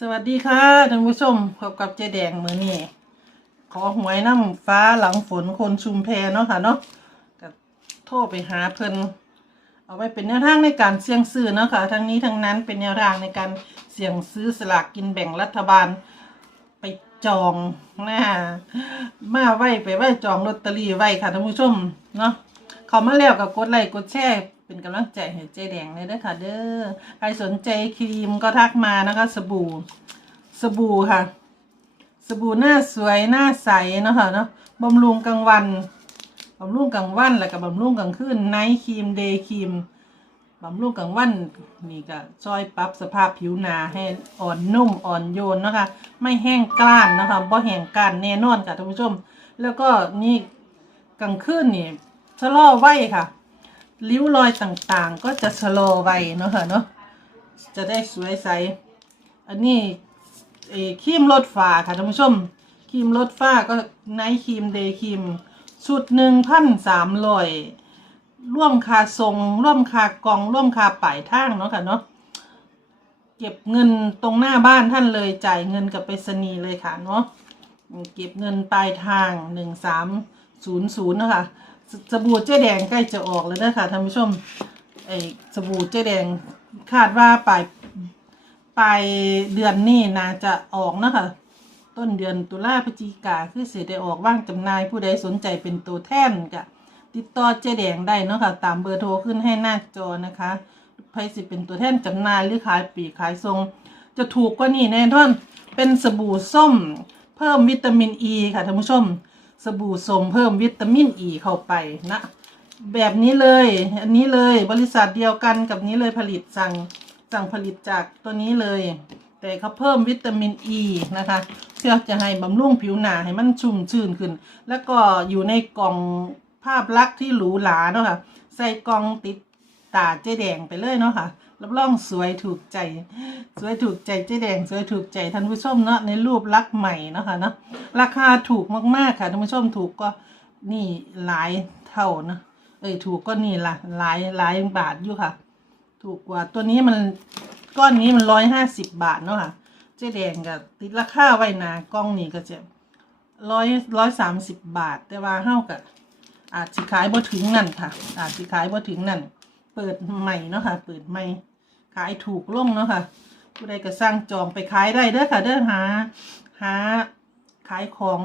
สวัสดีค่ะท่านผู้ชมพบกับเจ๊แดงมือนี่ขอหวยน้ำฟ้าหลังฝนคนชุมแพเนาะค่ะเนาะก็โทรไปหาเพิ่นเอาไว้เป็นแนวทางในการเสี่ยงซื้อเนาะค่ะทั้งนี้ทั้งนั้นเป็นแนวทางในการเสี่ยงซื้อสลากกินแบ่งรัฐบาล ไปจองนะมาไว้ไปไว้จองลอตเตอรี่ไว้ค่ะท่านผู้ชมเนาะเขามาแล้วกับกดไลค์กดแชร์ เป็นกำลังใจให้เจ๊แดงเลยด้อค่ะ เด้อใครสนใจครีมก็ทักมานะคะ สบู่ สบู่ค่ะ สบู่หน้าสวยหน้าใสเนาะค่ะเนาะบำรุงกลางวันบำรุงกลางวันแล้วก็บำรุงกลางคืนไนท์ครีมเดย์ครีมบำรุงกลางวันนี่ก็ช่วยปรับสภาพผิวหนาให้อ่อนนุ่มอ่อนโยนนะคะ ไม่แห้งกร้านนะคะบ่แห้งกร้านแน่นอนค่ะท่านผู้ชม แล้วก็นี่กลางคืนนี่ชะลอไว้ค่ะ ริ้วรอยต่างๆ ก็จะชะลอไว้เนาะค่ะเนาะจะได้สวยใส อันนี้เอครีมลดฝ้าค่ะท่านผู้ชมครีมลดฝ้าก็ไนท์ครีมเดย์ครีมชุดหนึ่งพันสามร้อยร่วมค่าทรง ร่วมค่ากอง ร่วมค่าป่ายทางเนาะค่ะเนาะเก็บเงินตรงหน้าบ้านท่านเลยจ่ายเงินกับไปรษณีย์เลยค่ะเนาะเก็บเงินปลายทางหนึ่งสามศูนย์ศูนย์นะคะ สบู่เจ๊แดงใกล้จะออกแล้วนะคะท่านผู้ชมไอ้สบู่เจ๊แดงคาดว่าปลายปลายเดือนนี้นะจะออกนะคะ ต้นเดือนตุลาพฤศจิกาคือเสิได้ออกว่างจำหน่ายผู้ใดสนใจเป็นตัวแทนก็ติดต่อเจ๊แดงได้เนาะค่ะ ตามเบอร์โทรขึ้นให้หน้าจอนะคะใครสิเป็นตัวแทนจำหน่ายหรือขายปีขายทรง จะถูกกว่านี้แน่นอนเป็นสบู่ส้ม เพิ่มวิตามินอ e ีค่ะท่านผู้ชม สบู่ส้มเพิ่มวิตามินอ e ีเข้าไปนะ แบบนี้เลย อันนี้เลยบริษัทเดียวกันกับนี้เลยผลิตสั่งสั่งผลิตจากตัวนี้เลย แต่เขาเพิ่มวิตามินอ e ีนะคะเพื่อจะให้บำรุงผิวหนาให้มันชุ่มชื่นขึ้น แล้วก็อยู่ในกล่องภาพลักษณ์ที่หรูหราเนาะค่ะใส่กล่องติดตาเจ๊แดงไปเลยเนาะค่ะ รับรองสวยถูกใจ สวยถูกใจเจ๊แดง สวยถูกใจท่านผู้ชมเนาะในรูปลักษณ์ใหม่นะคะเนาะราคาถูกมากๆค่ะท่านผู้ชมถูกก็นี่หลายเท่านะเอ้ยถูกก็นี่ละหลายหลายบาทอยู่ค่ะ ถูกกว่าตัวนี้มันก้อนนี้มันร้อยห้าสิบบาทเนาะค่ะเจ๊แดงกับติดราคาไว้นากล้องนี่ก็จะร้อยร้อยสามสิบบาท แต่ว่าเฮากับอาจสิขายบ่ถึงนั่นค่ะ อาจสิขายบ่ถึงนั่น เปิดใหม่เนาะค่ะ เปิดใหม่ ขายถูกลงเนาะค่ะ ผู้ใดก็สร้างจองไปขายได้เด้อค่ะ เด้อหา หา ขายของ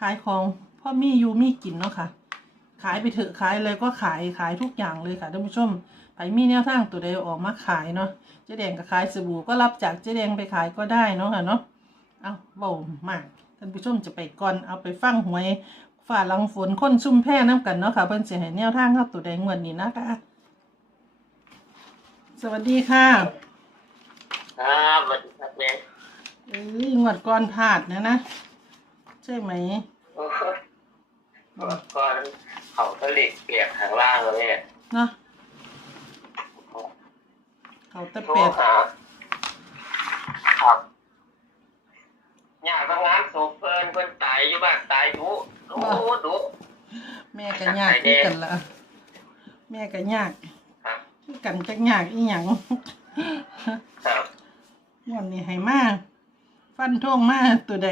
ขายของพ่อมีอยู่มีกินเนาะค่ะ ขายไปเถอะขายอะไรก็ขายขายทุกอย่างเลยค่ะท่านผู้ชมใครมีแนวทางตัวใดออกมาขายเนาะ เจ๊แดงก็ขายสบู่ก็รับจากเจ๊แดงไปขายก็ได้เนาะค่ะเนาะ เอาเบามากท่านผู้ชมจะไปก่อนเอาไปฟังหวยฝ่าลังฝนค้นชุ่มแพ่น้ำกันเนาะค่ะเพิ่นเสิให้แนวทางเข้าตัวใดงวดนี้นะคะ สวัสดีค่ะครับสวัสดีครับแม่เอ้ยงวดก่อนพลาดนะนะใช่ไหมโอ้ยก็เขาก็เหล็กเปียกข้างล่างเลยเนี่ยเนาะเขาตะโทรเปียดหาครับญาติบางงานศพเพิ่นเพิ่นตายอยู่บ้านตายดุดุดุแม่ก็ยากคือกันละแม่ก็ยาก ครับคือกันจักยากอีหยังครับวันนี้ให้มาฟันท่งมาตัวใด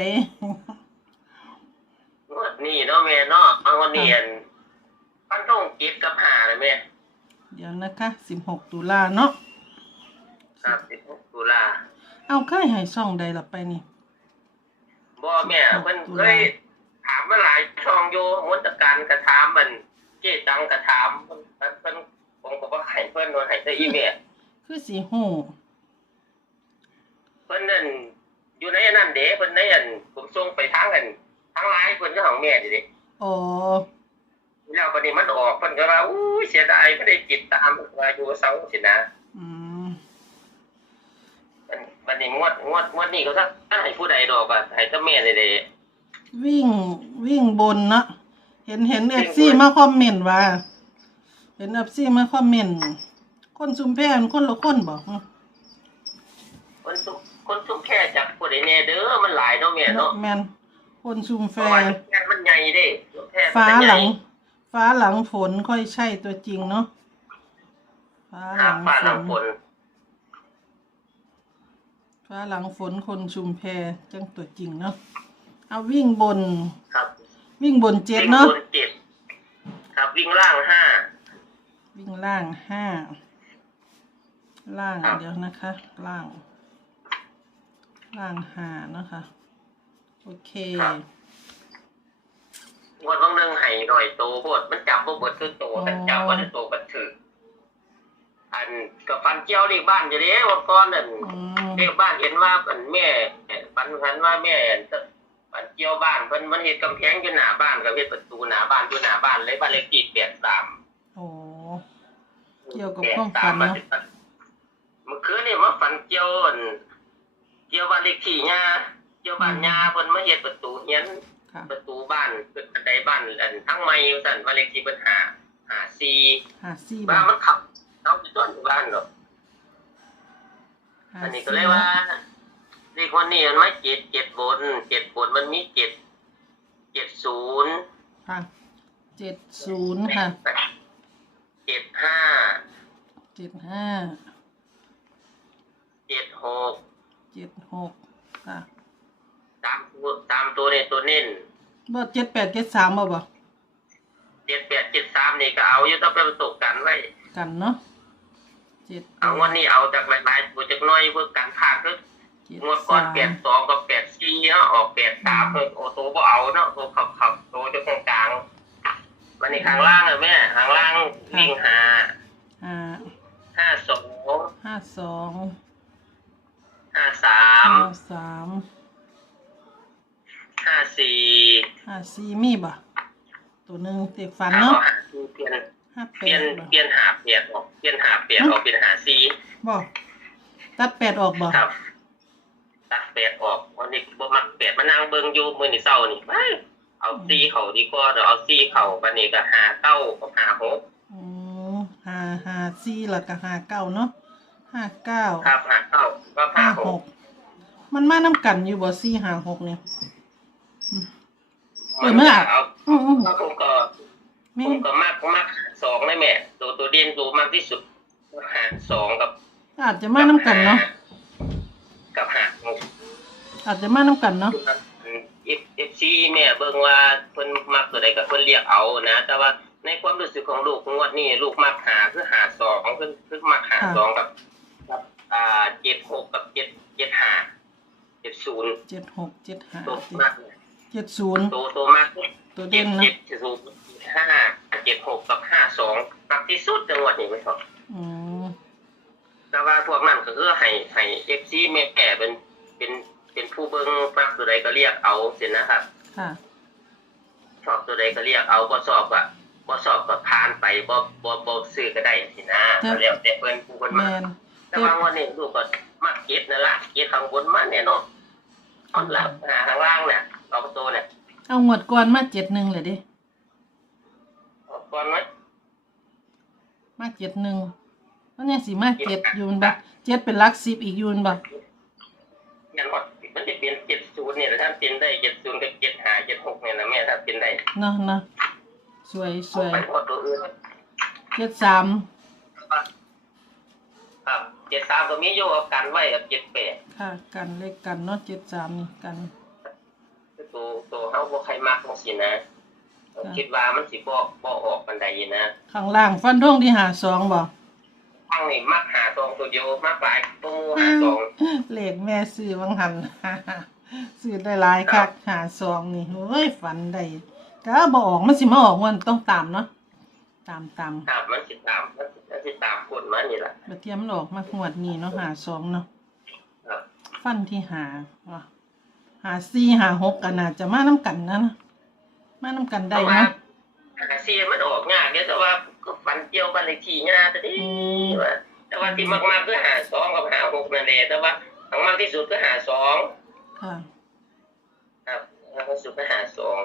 งวดนี้เนาะแม่เนาะเอาวันนี้อันพันต้องเก็บกับหาเลยแม่เดี๋ยวนะคะสิบหกตุลาเนาะครับ16ตุลาเอาเคยให้ช่องใดละไปนี่บ่แม่เพิ่นเคยถามมาหลายช่องอยู่มนตการกระถามมัน เจ๊ตังกระถามเพิ่นเพิ่น ผมก็บ่ให้เพิ่นว่าให้แต่อีเมลคือสีหูเพิ่นนั่นอยู่ในอันนั่นเด้เพิ่นในอันผมส่งไปทางกันทางไลน์เพิ่นก็ของแม่ดิเด้อ๋อแล้วบัดนี้มันออกเพิ่นก็ว่าอู้ยเสียดายไม่ได้ติดตามว่าอยู่เสาสินะอืมบัดบัดนี้งวดงวดงวดนี้ก็ซะให้ผู้ใดดอกอะให้แต่แม่นี่เด้วิ่งวิ่งบนเนาะเห็นเห็นเอฟซีมาคอมเมนต์ว่า เห็นเอฟซีมาคอมเมนต์คนซุมแพนคนละคนบอกคนสุคนสุมแค่จักผู้ใดแน่เด้อมันหลายเนาะแม่เนาะแมนคนซุมแฟเพราะว่าแค่มันใหญ่เด้แค่มันฟ้าจะหใญ่ลัง ฟ้าหลังฝนค่อยใช่ตัวจริงเนาะฟ้าหครัลับงฟ้าหลังฝฝนนฝฟ้าหลังฝนคนชุมแพจังตัวจริงเนาะเอาวิ่งบนครับ วิ่งบนเจ็ดวิ่งเนาะบนเจ็ดครับวิ่งล่างห้า วิ่งล่างห้าล่างครับเดี๋ยวนะคะ ล่าง ล่างห้าเนาะคะ โอเคงวดบางหนึงให้หน่อยโตโพดมันจับบ่เบิดคือโตแต่จับบ่ได้โตบัดถืออันกับฟันเจียวเลขบ้านอยู่เด้วันก่อนนั่นอืมเลขบ้านเห็นว่าอันแม่ฟันหันว่าแม่ฟันเจียวบ้านเพิ่นมันเฮ็ดกำแพงอยู่หน้าบ้านกับเฮ็ดประตูหน้าบ้านอยู่หน้าบ้านเลยบ้านเลขที่83โอ้ เกี่ยวกับความฝันเนอะเมื่อคืนนี่มาฝันเกี่ยวอั่นเกี่ยวบ้านเลขที่ย่าเกี่ยวบ้านย่าเพิ่นมาเฮ็ดประตูเฮียนค่ะประตูบ้านเป็นบันไดบ้านอันทั้งไม้สั่นบ้านเลขที่เพิ่นหาหาซีหาซี่บ้านมันขับเอาอยู่ต้นบ้านเนาะหาอันนี้ซี่ก็เลยว่าเลขวันนี้มันไม่เจ็ดเจ็ดบนเจ็ดบนมันมีเจ็ดเจ็ดศูนย์ค่ะเจ็ดศูนย์ค่ะเจ็ดห้าเจ็ดห้าเจ็ดหกเจ็ดหกค่ะสามตัวสามตัวเนี่ยตัวเน้นบ่เจ็ดแปดเจ็ดสามบ่บ่เจ็ดแปดเจ็ดสามนี่ก็เอาอยู่ต้องไปประสบกันไว้กันเนาะเจ็ดเอาวันนี้เอาจากหลายๆตัวจากน้อยเพื่อการพลาดก็เจ็ดงวดก่อนสามแปดสองกับแปดสี่เนาะออกแปดสามเพิ่นโอโตบ่เอาเนาะโตขับขับโตจะตรงกลาง วันนี้ข้างล่างเลยแม่ข้างล่างวิ่งหาห้าห้าสองห้าสองห้าสามห้าสามห้าสี่ห้าสี่มีบ่ตัวหนึ่งเด็กฝันเอาเนาะหาเปลี่ยนห้าแปเปลี่ยดนบ่เปลี่ยนหาเปลี่ยนออกเปลี่ยนหาเปลี่ยนออกเป็นหาสี่บ่ตัดแปดออกบ่ครับตัดแปดออกวันนี้บ่มักแปดมานั่งเบิ่งอยู่มื้อนี้เช้านี่ไป เอาสี่เข่าดีกว่าเดี๋ยวเอาสี่เข่าบัดนี้ก็หาเก้ากับหาหกอืมห้าห้าสี่แล้วก็ห้าเก้าเนาะห้าเก้าครับหาเก้าก็หาห้าหหกกมันมาน้ำกันอยู่บ่สี่ห้าหกเนี่ย เออเมื่ออะเอาอืมอืมก็ผมก็แม่ผมก็มักมักสองเลยแม่ตัวตัวเด่นตัวมากที่สุดหาสองกับอาจจะมาน้ำกันเนาะกับหาหกอาจจะมาน้ำกันเนาะ เอฟเอฟซีแม่เบิ่งว่าเพิ่นมักตัวใดก็เพิ่นเรียกเอานะ แต่ว่าในความรู้สึกของลูกงวดนี้ลูกมักหาคือหาสองเพิ่นคือมักหาสองกับกับอ่าเจ็ดหกกับเจ็ดเจ็ดห้าเจ็ดศูนย์เจ็ดหกเจ็ดห้าตัวมากเจ็ดศูนย์ตัวตัวมากตัวเจ็เด่ดนเจ็เนาะดเจ็ดศูนย์ห้าเจ็ดหกกับห้าสองมักที่สุดจังหวัดนี้ไหมครับอืมแต่ว่าพวกนั้นก็คือให้ให้เอฟซีแม่แก่เป็นเป็น เป็นผู้เบิ่งมักตัวใดก็เรียกเอาสินะครับค่ะ สอบตัวใดก็เรียกเอาบ่สอบก็บ่สอบก็ผ่านไปบ่บ่บ่ซื้อก็ได้สินะครับก็แล้วแต่เพิ่นผู้เพิ่นแมมานแต่ว่าวันนี้ลูกก็มักเก็บนั่นล่ะเก็บข้างบนมาแน่นอนเออนล่างหาข้างล่างน่ะเอาประตูเนี่ยเอางวดก่อนมาเจ็ดหนึ่งเลยดิเอาก่อนไว้มาเจ็ดหนึ่งแล้วเนี่ยสิมาเจ็ดอยูนบ่เจ็ดเป็นหลักสิบอีกอยูนบ่ ถ้าเป็นได้70กับ75 76เนี่ยนะแม่ถ้าเป็นได้เนาะเนาะสวยสเอาวยไปพอตัวอื่นเจ็ดสามครับ73ก็มีอยู่เอากันไว้กับ78ค่ะกันเลขกันเนาะเจ็ดสามนี่กันตัวตัวเฮาบ่ใครมักจังซี่นะผมคิดว่ามันสิบ่บ่ออกปานใดนะข้างล่างฟันท่งที่หาสองบ่ทางนี่มักหาตองตัวเดียวมักหลายตัวหาตองเลขแม่ซื้อวังหัน ซื้อได้หลายคักหาสองนี่เฮ้ยฝันได้ก็บ่ออกมันสิมาออกวันต้องตามเนาะตามตามครับมันสิตามมันสิตามคนมานี่ล่ะบัดเทียมมันออกมางวดนี้เนาะหาสองเนาะครับฟันที่หาว่ะหาสี่หาหกกันน่าจะมาน้ำกันนะนะมาน้ำกันได้แต่ว่าเนาะหาเสียมันออกยากเด้แต่ว่าก็ฝันเกี่ยวบ้านเลขที่ยากแต่ดิอืมว่าแต่ว่าที่มากๆคือหาสองกับหาหกนั่นแหละแต่ว่าทางมากที่สุดคือหาสอง ค่ะ ครับมากที่สุดคือหาสอง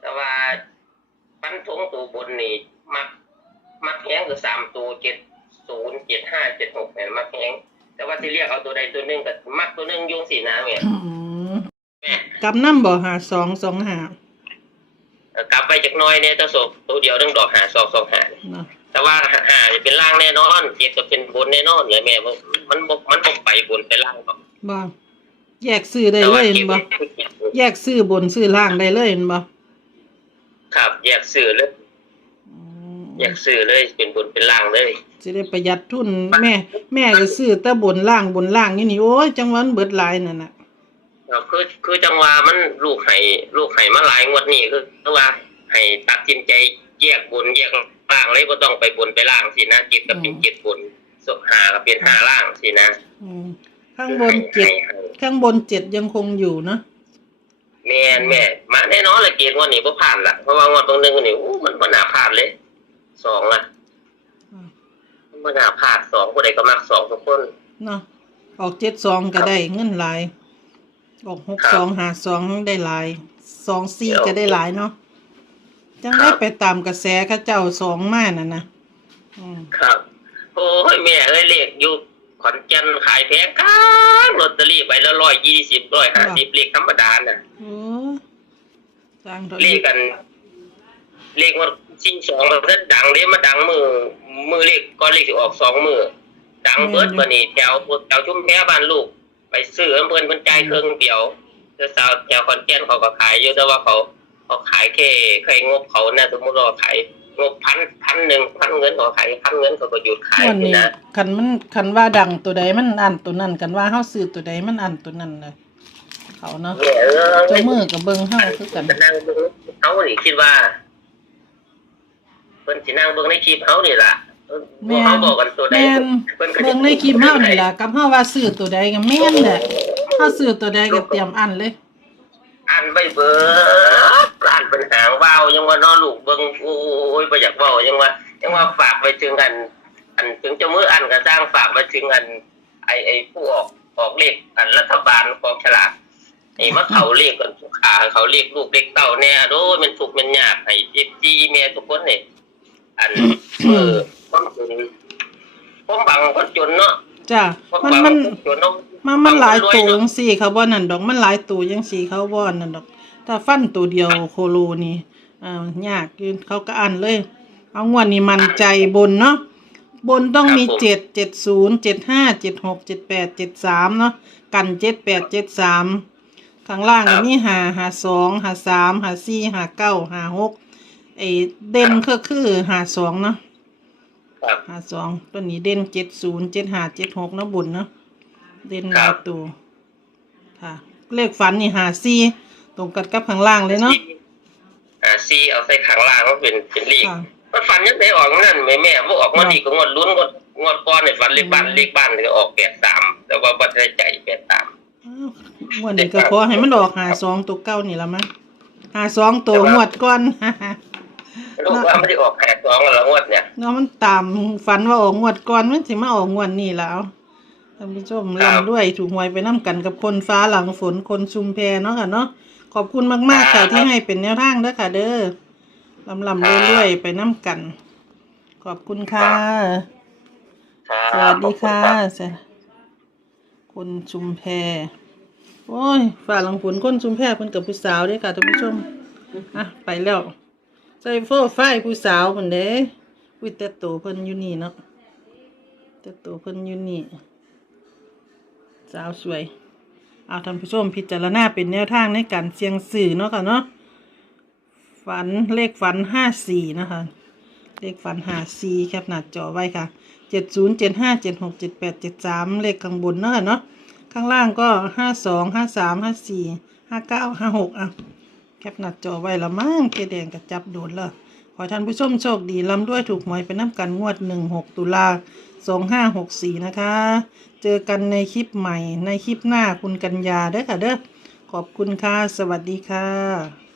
แต่ว่าฟันทงตัวบนนี่มัก มักแห้งคือสามตัวเจ็ดศูนย์เจ็ดห้าเจ็ดหกเนี่ยมักแห้งแต่ว่าที่เรียกเอาตัวใดตัวหนึ่งกับมักตัวหนึ่งโยงสีน้ำเนี่ยอืมกำน้ำบ่หาสองสองหาเอ่อกลับไปจากหน้อยเนี่ยตัวโศกตัวเดียวต้องดอกหาสองสองหาเนี่ยเนาะแต่ว่าหาจะเป็นล่างแน่นอนเจ็ดก็เป็นบนแน่นอนเลยแม่บอกมันบกมันบกไปบนไปล่างหรอกบ่ แยกซื้อได้เลยเห็นบ่แยกซื้อบนซื้อล่างได้เลยเห็นบ่ครับแยกซื้อเลยอืมแยกซื้อเลยเป็นบนเป็นล่างเลยสิได้ประหยัดทุนแม่ แม่ก็ซื้อแต่บนล่างบนล่างนี่นี่โอ้ยจังหวะมันเบิดหลายนั่นน่ะครับคือคือจังหวะมันลูกไห้ลูกไห้มาหลายงวดนี่คือคือว่าให้ตัดสินใจแยกบนแยกล่างเลยบ่ต้องไปบนไปล่างสินะเจ็ดก็เป็นเจ็ดบนสหาก็เป็นหาล่างสินะอืม ข้างบนเจ็ดให้ให้ข้างบนเจ็ดยังคงอยู่เนาะแม่นแม่มาแน่นอนละเกณฑ์งวดนี้บ่ผ่านละเพราะว่างวดตรงนึงนี่อู้มันบ่น่าพลาดเลยสองละอ่ามันบ่น่าพลาดสองผู้ใดก็มักสองทุกคนเนาะออกเจ็ดสองก็ได้เงินหลายออกหกครับสองหาสองได้หลายสองสี่เดี๋ยวก็ได้หลายเนาะจังครัได้บไปตามกระแสเข้าเจ้าสองมาน่ะนะอืมครับโอ้ยแม่เอ้ยเลขอยู่ ขอนแก่นขายแพงกันลอตเตอรี่ใบละร้อยยี่สิบร้อยห้าสิบเลขธรรมดาน่ะโอ้สร้างเถอะเลขกัน เลขว่าชิงสองมันดังเลยมาดังมือมือเลขก็เลขที่ออกสองมือดังเบิดมานี่แถวแถวชุ่มแพ้บ้านลูก ไปซื้อเพิ่นเพิ่นจ่ายเครื่องเดียวแต่สาวแถวขอนแก่นเขาก็ขายอยู่แต่ว่าเขาเขาขายแค่แค่งบเขานะสมมติว่าขาย งบพันพันหนึ่งพันเงินเขาขายพันเงินเขาก็หยุดขายวันนี่นี้นะคันมันคันว่าดังตัวใดมันอันตัวนั้นกันว่าเฮาซื้อตัวใดมันอันตัวนั้นเลยเขาเนาะเนี่ยเออเจ้ามือกับเบิ่งเฮาคือกันจะนั่งเบิ่งเขานี่คิดว่าเพิ่นสินั่งเบิ่งในคลิปเขานี่ล่ะเออแม่นเขาบอกกันตัวใดแม่นเพิ่นก็เบิ่งในคลิปเฮานี่ล่ะกับเฮาว่าซื้อตัวใดก็แม่นแหละเฮาซื้อตัวใดก็เตรียมอันเลยอ่านไปเบิดอ่าน เป็นหางว่าวยังว่านอนลูกเบิ่งโอ้ยบ่อยากเว้ายังว่ายังว่าฝากไปถึงอัน อันถึงเจะมืออันก็สร้างฝากไปถึงอัน ไอไอผู้ออกออกเลขอันรัฐบาลของฉลากไอ้มาเขาเลขกันขาเขาเลขลูกเด็กเต่าแน่โดยมันถูกข์มันยากให้ FG แม่ทุกคนนี่อันเออคนจนผมบังคนจนเนาะจ้ะผมมันบังมันคนจนเนาะมันมันหลายบงคตัวรจัเนาะงซี่เขาบ่นั่นดอกมันหลายตัวจังซี่เขาบ่นั่นดอก ถ้าฟันตัวเดียวโคโลนี่อ่ายากอยู่เขาก็อันเลย เอางวดนี้มันใจบนเนาะบนต้องมีเจ็ดเจ็ดศูนย์เจ็ดห้าเจ็ดหกเจ็ดแปดเจ็ดสามเนาะกันเจ็ดแปดเจ็ดสามข้างล่างก็มีหาหาสองหาสามหาสี่หาเก้าหาหกไอเด่นก็คือหาสองเนาะครับหาสองตัวนี้เด่นเจ็ดศูนย์เจ็ดห้าเจ็ดหกนะบุญเนาะเด่นหครัลายบตัวค่ะ เลขฝันนี่หาซี่ ตรงกันกับข้างล่างเลยเนาะอ่าซีเอาใส่ข้างล่างมันเป็นเป็นเลขค่ะ มันฝันยังไงออกนั่นแม่แม่บ่ออกมาดีก็งวดลุ้นงวดงวดก่อนเนี่ยฝันเลขบ้านเลขบ้านก็ออกแปดสามแต่ว่าบ่ได้ใจแปดสาม อ้าวงวันนี้ก็ขอให้มันออกหาสองตัวเก้านี่ละมั้งหาสองตัวงวดก่อน ลูกว่าไม่ได้ออกแปดสองแล้วงวดเนี่ย เนาะมันตามฝันว่าออกงวดก่อนมันสิมาออกงวดนี้แล้วท่านผู้ชมครับ ลำด้วยถูกหวยไปน้ำกันกับคนฟ้าหลังฝนคนชุมแพเนาะค่ะเนาะ ขอบคุณมาก ๆ ค่ะที่ให้เป็นแนวทางเด้อค่ะ เด้อลำลำเรื่อยๆไปน้ำกัน ขอบคุณค่ะ สวัสดีค่ะสวัสคนชุมแพโอ้ยฝ่าหลังฝนคนชุมแพเพิ่นกับผู้สาวเด้อค่ะท่านผู้ชมอะไปแล้วใส่โฟไฟผู้สาวเพิ่นเด้วิแต่โตเพิ่นอยู่นี่เนาะแต่โตเพิ่นอยู่นี่ สาวสวย เอาท่านผู้ชมพิจารณาเป็นแนวทางในการเสี่ยงสื่อเนาะค่ะเนาะฝันเลขฝันห้าสี่นะคะ เลขฝันหาซีแคปหน้าจอไว้ค่ะเจ็ดศูนย์เจ็ดห้าเจ็ดหกเจ็ดแปดเจ็ดสามเลขข้างบนเนาะค่ะเนาะข้างล่างก็ห้าสองห้าสามห้าสี่ห้าเก้าห้าหกอะแคปหน้าจอไว้ละมั่งเจแดงกับจับโดนและ ขอท่านผู้ชมโชคดีลำด้วยถูกหวยเป็นน้ำกันงวด 16 ตุลา 2564 นะคะ เจอกันในคลิปใหม่ในคลิปหน้าคุณกัญญาเด้อค่ะเด้อขอบคุณค่ะ สวัสดีค่ะ